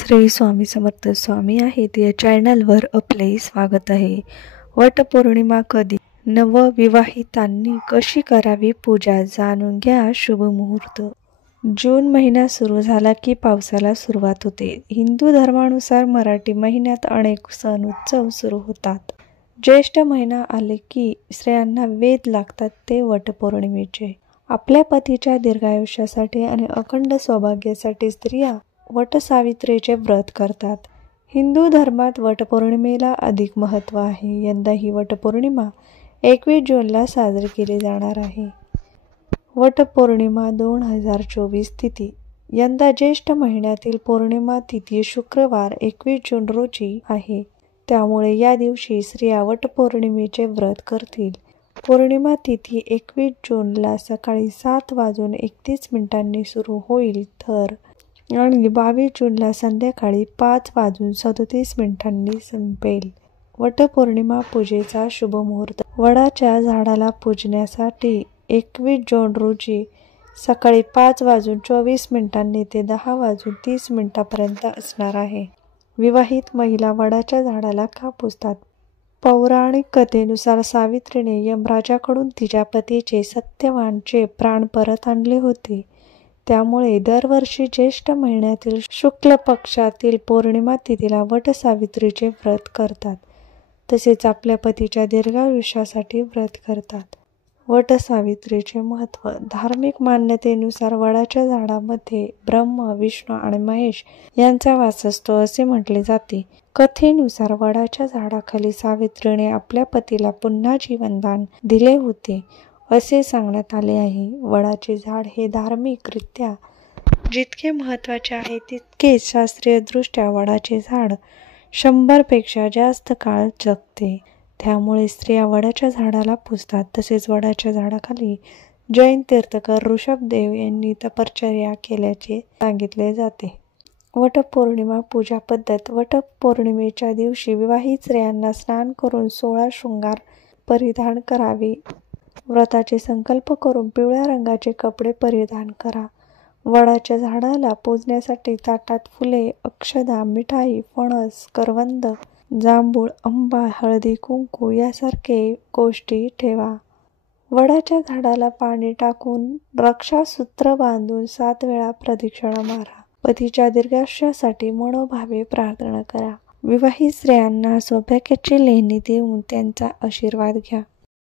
श्री स्वामी समर्थ स्वामी आहेत या चॅनलवर आपले स्वागत आहे। वटपौर्णिमा कधी, नवविवाहितांनी कशी करावी पूजा, जाणून घ्या शुभ मुहूर्त। जून महिना सुरू झाला की पावसाला सुरुवात होते। हिंदू धर्मानुसार मराठी महिन्यात अनेक सण उत्सव सुरू होतात। ज्येष्ठ महिना आले की स्त्रियांना वेध लागतात ते वटपौर्णिमेचे। आपल्या पतीच्या दीर्घायुष्यासाठी आणि अखंड सौभाग्यासाठी स्त्रिया वटसावित्रीचे व्रत करतात। हिंदू धर्मात वटपौर्णिमेला अधिक महत्त्व आहे। यंदा ही वटपौर्णिमा 21 जूनला साजरी केली जाणार आहे। वटपौर्णिमा 2024 तिथी। यंदा ज्येष्ठ महिन्यातील पौर्णिमा तिथी शुक्रवार 21 जून रोजी आहे। त्यामुळे या दिवशी स्त्रिया वटपौर्णिमेचे व्रत करतील। पौर्णिमा तिथी 21 जूनला सकाळी 7:31 सुरू होईल तर आणि 22 जूनला संध्याकाळी 5:37 संपेल। वटपौर्णिमा पूजेचा शुभ मुहूर्त। वडाच्या झाडाला पूजण्यासाठी 21 जून रोजी सकाळी 5:24 ते 10:30 असणार आहे। विवाहित महिला वडाच्या झाडाला का पूजतात? पौराणिक कथेनुसार सावित्रीने यमराजाकडून तिच्या पतीचे सत्यवानचे प्राण परत आणले होते। त्यामुळे दरवर्षी ज्येष्ठ महिन्यातील शुक्ल पक्षातील पौर्णिमा तिथीला वटसावित्रीचे व्रत करतात। तसेच आपल्या पतीच्या दीर्घायुष्यासाठी व्रत करतात। वटसावित्रीचे महत्त्व। धार्मिक मान्यतेनुसार वडाच्या झाडामध्ये ब्रह्मा, विष्णू आणि महेश यांचा वास असतो असे म्हटले जाते। कथेनुसार वडाच्या झाडाखाली सावित्रीने आपल्या पतीला पुन्हा जीवनदान दिले होते असे सांगण्यात आले आहे। वडाचे झाड हे धार्मिकरित्या जितके महत्त्वाचे आहे तितकेच शास्त्रीयदृष्ट्या वडाचे झाड 100 पेक्षा जास्त काळ जगते। त्यामुळे स्त्रिया वडाच्या झाडाला पूजतात। तसेच वडाच्या झाडाखाली जैन तीर्थकर ऋषभदेव यांनी तपश्चर्या केल्याचे सांगितले जाते। वटपौर्णिमा पूजा पद्धत। वटपौर्णिमेच्या दिवशी विवाहित स्त्रियांना स्नान करून 16 शृंगार परिधान करावे। व्रताचे संकल्प करून पिवळ्या रंगाचे कपडे परिधान करा। वडाच्या झाडाला पूजण्यासाठी ताटात फुले, अक्षदा, मिठाई, फणस, करवंद, जांभूळ, आंबा, हळदी, कुंकू यासारखे गोष्टी ठेवा। वडाच्या झाडाला पाणी टाकून रक्षासूत्र बांधून 7 वेळा प्रदक्षिणा मारा। पतीच्या दीर्घायुष्यासाठी मनोभावे प्रार्थना करा। विवाहित स्त्रियांना सौभाग्याची लेणी देऊन त्यांचा आशीर्वाद घ्या।